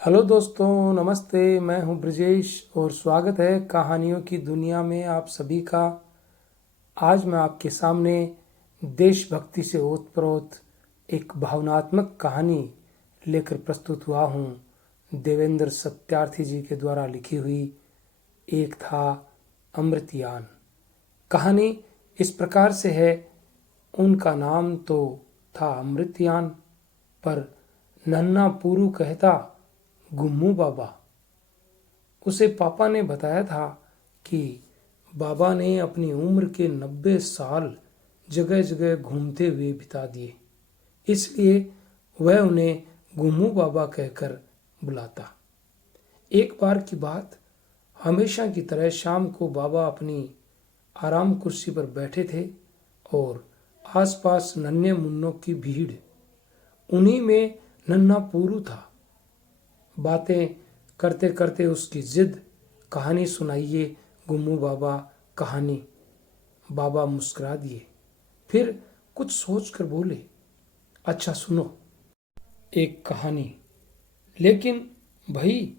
Hello दोस्तों, नमस्ते। मैं हूं ब्रजेश और स्वागत है कहानियों की दुनिया में आप सभी का। आज मैं आपके सामने देशभक्ति से ओतप्रोत एक भावनात्मक कहानी लेकर प्रस्तुत हुआ हूं। देवेंद्र सत्यार्थी जी के द्वारा लिखी हुई एक था अमृतयान। कहानी इस प्रकार से है। उनका नाम तो था अमृतयान, पर नन्ना पूरू कहता गुम्मू बाबा। उसे पापा ने बताया था कि बाबा ने अपनी उम्र के 90 साल जगह जगह घूमते हुए बिता दिए, इसलिए वह उन्हें गुम्मू बाबा कहकर बुलाता। एक बार की बात, हमेशा की तरह शाम को बाबा अपनी आराम कुर्सी पर बैठे थे और आसपास नन्हे मुन्नों की भीड़। उन्हीं में नन्हा पूरू था। बातें करते करते उसकी जिद, कहानी सुनाइए गुम्मू बाबा, कहानी। बाबा मुस्कुरा दिए, फिर कुछ सोचकर बोले, अच्छा सुनो, एक कहानी। लेकिन भाई,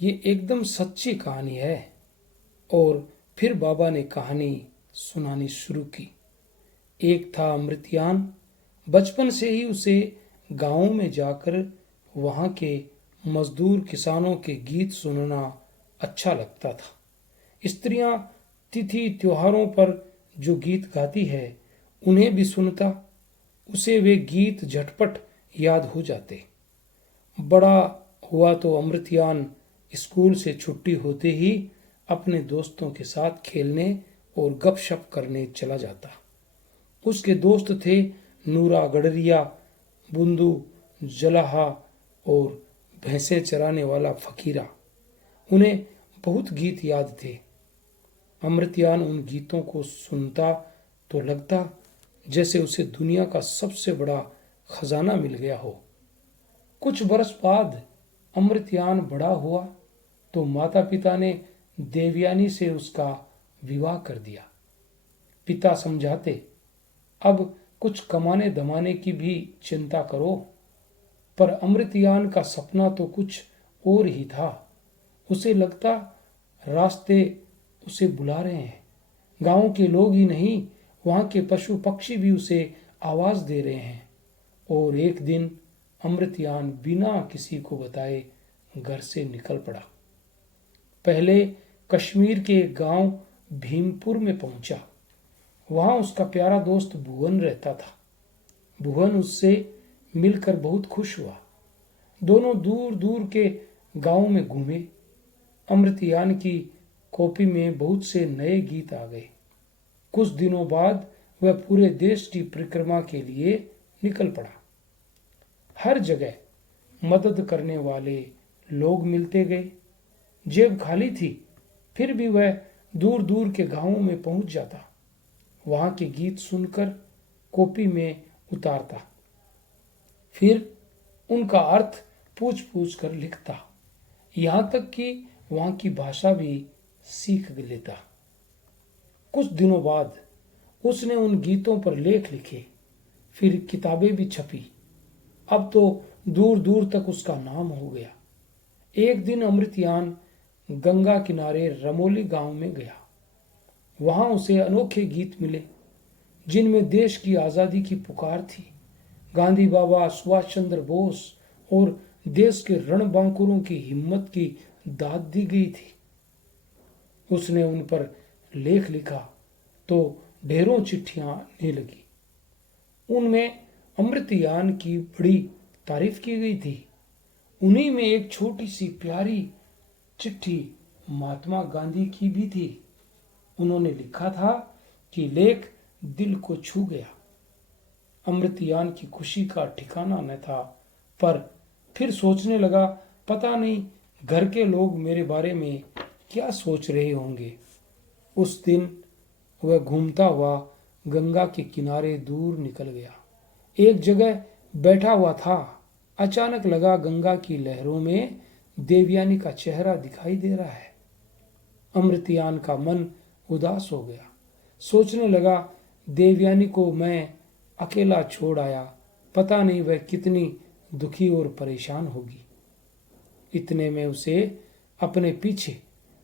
ये एकदम सच्ची कहानी है। और फिर बाबा ने कहानी सुनानी शुरू की। एक था अमृतयान। बचपन से ही उसे गांव में जाकर वहां के मजदूर किसानों के गीत सुनना अच्छा लगता था। स्त्रियां तिथि त्योहारों पर जो गीत गाती है, उन्हें भी सुनता। उसे वे गीत झटपट याद हो जाते। बड़ा हुआ तो अमृतयान स्कूल से छुट्टी होते ही अपने दोस्तों के साथ खेलने और गपशप करने चला जाता। उसके दोस्त थे नूरा गडरिया, बुंदू जलाहा और भैंसे चराने वाला फकीरा। उन्हें बहुत गीत याद थे। अमृतयान उन गीतों को सुनता तो लगता जैसे उसे दुनिया का सबसे बड़ा खजाना मिल गया हो। कुछ बरस बाद अमृतयान बड़ा हुआ तो माता पिता ने देवयानी से उसका विवाह कर दिया। पिता समझाते, अब कुछ कमाने दमाने की भी चिंता करो। पर अमृतयान का सपना तो कुछ और ही था। उसे लगता रास्ते उसे बुला रहे हैं। गांव के लोग ही नहीं, वहां के पशु पक्षी भी उसे आवाज दे रहे हैं। और एक दिन अमृतयान बिना किसी को बताए घर से निकल पड़ा। पहले कश्मीर के गांव भीमपुर में पहुंचा। वहां उसका प्यारा दोस्त भुवन रहता था। भुवन उससे मिलकर बहुत खुश हुआ। दोनों दूर दूर के गांव में घूमे। अमृतयान की कॉपी में बहुत से नए गीत आ गए। कुछ दिनों बाद वह पूरे देश की परिक्रमा के लिए निकल पड़ा। हर जगह मदद करने वाले लोग मिलते गए। जेब खाली थी, फिर भी वह दूर दूर के गांवों में पहुंच जाता। वहां के गीत सुनकर कॉपी में उतारता, फिर उनका अर्थ पूछ पूछ कर लिखता। यहां तक कि वहां की भाषा भी सीख लेता। कुछ दिनों बाद उसने उन गीतों पर लेख लिखे, फिर किताबें भी छपी। अब तो दूर दूर तक उसका नाम हो गया। एक दिन अमृतयान गंगा किनारे रमोली गांव में गया। वहां उसे अनोखे गीत मिले जिनमें देश की आजादी की पुकार थी। गांधी बाबा, सुभाष चंद्र बोस और देश के रणबांकुरों की हिम्मत की दाद दी गई थी। उसने उन पर लेख लिखा तो ढेरों चिट्ठियां आने लगी। उनमें अमृतयान की बड़ी तारीफ की गई थी। उन्हीं में एक छोटी सी प्यारी चिट्ठी महात्मा गांधी की भी थी। उन्होंने लिखा था कि लेख दिल को छू गया। अमृतयान की खुशी का ठिकाना न था, पर फिर सोचने लगा, पता नहीं घर के लोग मेरे बारे में क्या सोच रहे होंगे। उस दिन वह घूमता हुआ गंगा के किनारे दूर निकल गया। एक जगह बैठा हुआ था। अचानक लगा गंगा की लहरों में देवयानी का चेहरा दिखाई दे रहा है। अमृतयान का मन उदास हो गया। सोचने लगा, देवयानी को मैं अकेला छोड़ आया। पता नहीं वह कितनी दुखी और परेशान होगी। इतने में उसे अपने पीछे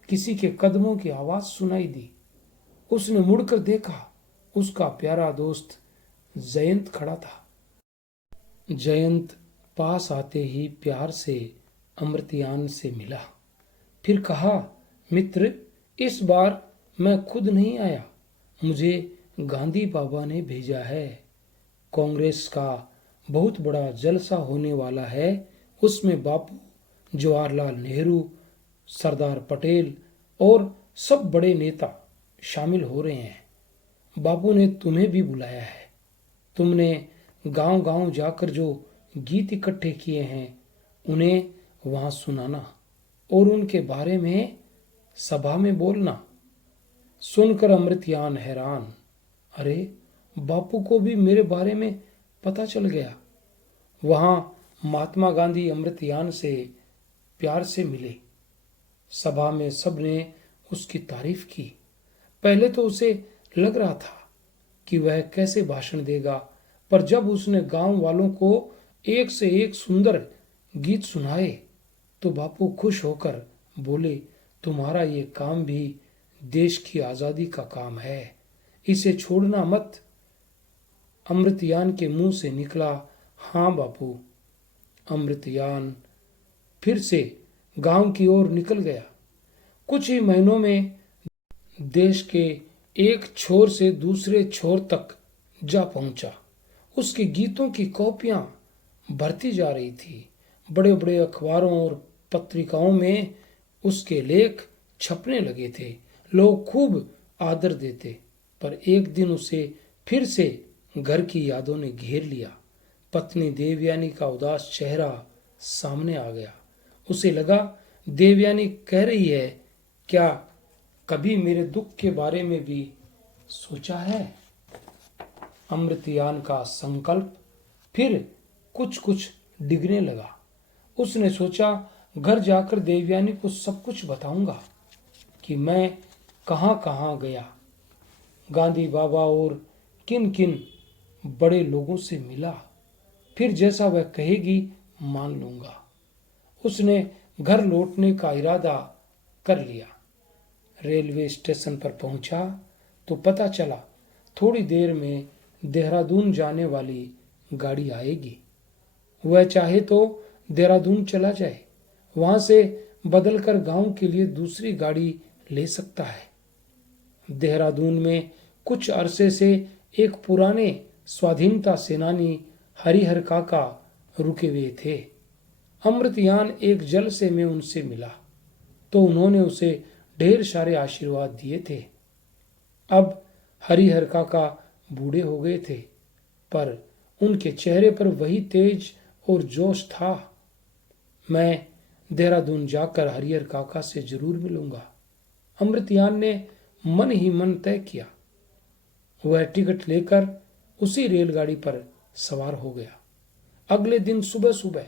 किसी के कदमों की आवाज सुनाई दी। उसने मुड़कर देखा, उसका प्यारा दोस्त जयंत खड़ा था। जयंत पास आते ही प्यार से अमृतयान से मिला, फिर कहा, मित्र, इस बार मैं खुद नहीं आया, मुझे गांधी बाबा ने भेजा है। कांग्रेस का बहुत बड़ा जलसा होने वाला है, उसमें बापू, जवाहरलाल नेहरू, सरदार पटेल और सब बड़े नेता शामिल हो रहे हैं। बापू ने तुम्हें भी बुलाया है। तुमने गांव-गांव जाकर जो गीत इकट्ठे किए हैं उन्हें वहां सुनाना और उनके बारे में सभा में बोलना। सुनकर अमृतयान हैरान, अरे, बापू को भी मेरे बारे में पता चल गया। वहां महात्मा गांधी अमृतयान से प्यार से मिले। सभा में सबने उसकी तारीफ की। पहले तो उसे लग रहा था कि वह कैसे भाषण देगा, पर जब उसने गांव वालों को एक से एक सुंदर गीत सुनाए तो बापू खुश होकर बोले, तुम्हारा ये काम भी देश की आजादी का काम है, इसे छोड़ना मत। अमृतयान के मुंह से निकला, हाँ बापू। अमृतयान फिर से गांव की ओर निकल गया। कुछ ही महीनों में देश के एक छोर से दूसरे छोर तक जा पहुंचा। उसके गीतों की कॉपियां भरती जा रही थी। बड़े बड़े अखबारों और पत्रिकाओं में उसके लेख छपने लगे थे। लोग खूब आदर देते। पर एक दिन उसे फिर से घर की यादों ने घेर लिया। पत्नी देवयानी का उदास चेहरा सामने आ गया। उसे लगा, देवयानी कह रही है, क्या कभी मेरे दुख के बारे में भी सोचा है? अमृतयान का संकल्प फिर कुछ कुछ डिगने लगा। उसने सोचा, घर जाकर देवयानी को सब कुछ बताऊंगा कि मैं कहां कहां गया, गांधी बाबा और किन किन बड़े लोगों से मिला। फिर जैसा वह कहेगी मान लूंगा। उसने घर लौटने का इरादा कर लिया। रेलवे स्टेशन पर पहुंचा तो पता चला थोड़ी देर में देहरादून जाने वाली गाड़ी आएगी। वह चाहे तो देहरादून चला जाए, वहां से बदलकर गांव के लिए दूसरी गाड़ी ले सकता है। देहरादून में कुछ अरसे से एक पुराने स्वाधीनता सेनानी हरिहर काका रुके हुए थे। अमृतयान एक जलसे में उनसे मिला तो उन्होंने उसे ढेर सारे आशीर्वाद दिए थे। अब हरिहर काका बूढ़े हो गए थे, पर उनके चेहरे पर वही तेज और जोश था। मैं देहरादून जाकर हरिहर काका से जरूर मिलूंगा। अमृतयान ने मन ही मन तय किया। वह टिकट लेकर उसी रेलगाड़ी पर सवार हो गया। अगले दिन सुबह सुबह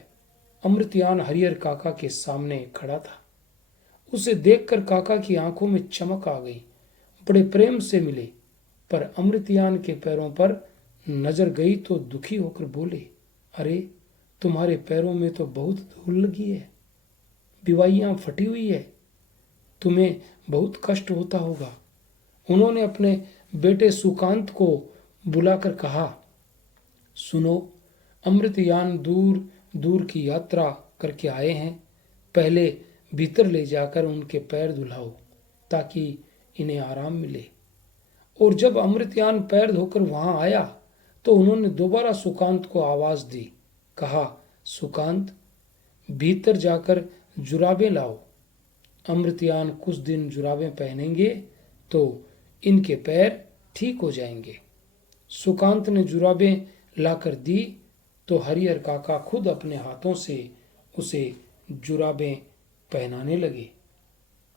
अमृतयान हरिहर काका के सामने खड़ा था। उसे देखकर काका की आंखों में चमक आ गई। बड़े प्रेम से मिले, पर अमृतयान के पैरों पर नजर गई तो दुखी होकर बोले, अरे, तुम्हारे पैरों में तो बहुत धूल लगी है, बिवाइयां फटी हुई है, तुम्हें बहुत कष्ट होता होगा। उन्होंने अपने बेटे सुकांत को बुलाकर कहा, सुनो, अमृतयान दूर दूर की यात्रा करके आए हैं, पहले भीतर ले जाकर उनके पैर धुलाओ ताकि इन्हें आराम मिले। और जब अमृतयान पैर धोकर वहां आया तो उन्होंने दोबारा सुकांत को आवाज दी, कहा, सुकांत, भीतर जाकर जुराबें लाओ। अमृतयान कुछ दिन जुराबें पहनेंगे तो इनके पैर ठीक हो जाएंगे। सुकांत ने जुराबें लाकर दी तो हरिहर काका खुद अपने हाथों से उसे जुराबें पहनाने लगे।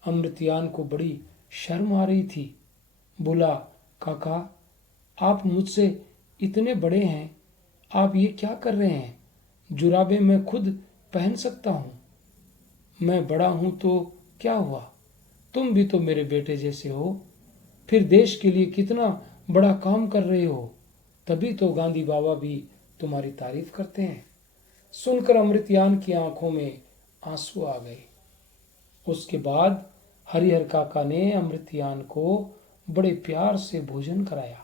अमृतयान को बड़ी शर्म आ रही थी। बोला, काका, आप मुझसे इतने बड़े हैं, आप ये क्या कर रहे हैं? जुराबें मैं खुद पहन सकता हूं। मैं बड़ा हूं तो क्या हुआ, तुम भी तो मेरे बेटे जैसे हो। फिर देश के लिए कितना बड़ा काम कर रहे हो, तभी तो गांधी बाबा भी तुम्हारी तारीफ करते हैं। सुनकर अमृतयान की आंखों में आंसू आ गए। उसके बाद हरिहर काका ने अमृतयान को बड़े प्यार से भोजन कराया,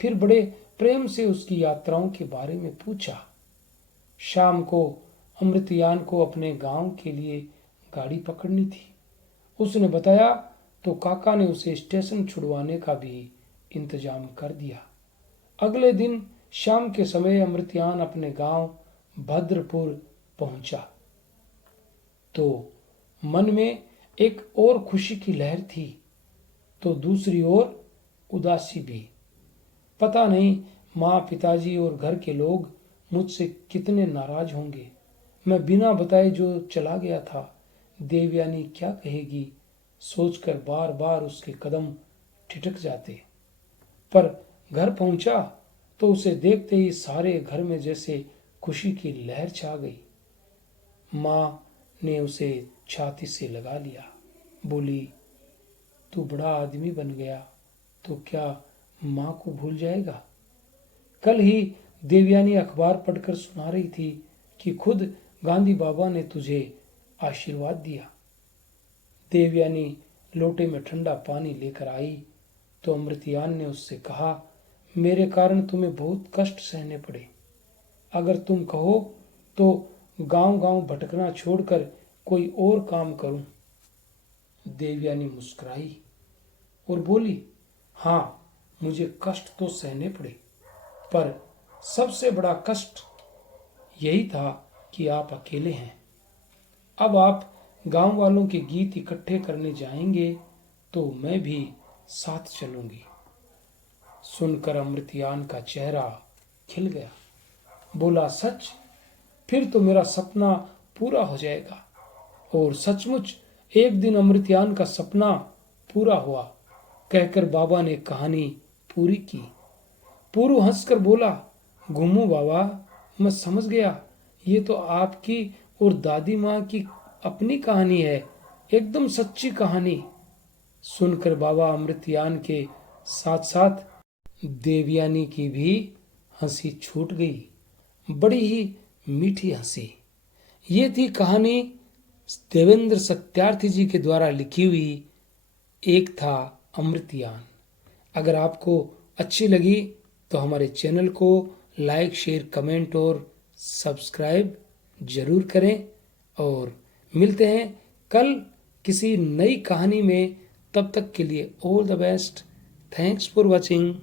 फिर बड़े प्रेम से उसकी यात्राओं के बारे में पूछा। शाम को अमृतयान को अपने गांव के लिए गाड़ी पकड़नी थी। उसने बताया तो काका ने उसे स्टेशन छुड़वाने का भी इंतजाम कर दिया। अगले दिन शाम के समय अमृतयान अपने गांव भद्रपुर पहुंचा तो मन में एक और खुशी की लहर थी तो दूसरी ओर उदासी भी। पता नहीं माँ, पिताजी और घर के लोग मुझसे कितने नाराज होंगे। मैं बिना बताए जो चला गया था, देवयानी क्या कहेगी सोचकर बार बार उसके कदम ठिठक जाते। पर घर पहुंचा तो उसे देखते ही सारे घर में जैसे खुशी की लहर छा गई। माँ ने उसे छाती से लगा लिया, बोली, तू बड़ा आदमी बन गया तो क्या माँ को भूल जाएगा? कल ही देवयानी अखबार पढ़कर सुना रही थी कि खुद गांधी बाबा ने तुझे आशीर्वाद दिया। देवयानी लोटे में ठंडा पानी लेकर आई तो अमृतयान ने उससे कहा, मेरे कारण तुम्हें बहुत कष्ट सहने पड़े। अगर तुम कहो तो गांव गांव भटकना छोड़कर कोई और काम करूं। देवयानी मुस्कुराई और बोली, हाँ, मुझे कष्ट तो सहने पड़े, पर सबसे बड़ा कष्ट यही था कि आप अकेले हैं। अब आप गांव वालों के गीत इकट्ठे करने जाएंगे तो मैं भी साथ चलूंगी। सुनकर अमृतयान का चेहरा खिल गया, बोला, सच? फिर तो मेरा सपना पूरा हो जाएगा। और सचमुच एक दिन अमृतयान का सपना पूरा हुआ। कहकर बाबा ने कहानी पूरी की। पूरू हंसकर बोला, घूमो बाबा, मैं समझ गया, ये तो आपकी और दादी माँ की अपनी कहानी है, एकदम सच्ची कहानी। सुनकर बाबा अमृतयान के साथ साथ देवयानी की भी हंसी छूट गई, बड़ी ही मीठी हंसी। ये थी कहानी देवेंद्र सत्यार्थी जी के द्वारा लिखी हुई एक था अमृतयान। अगर आपको अच्छी लगी तो हमारे चैनल को लाइक, शेयर, कमेंट और सब्सक्राइब जरूर करें और मिलते हैं कल किसी नई कहानी में। तब तक के लिए all the best. Thanks for watching.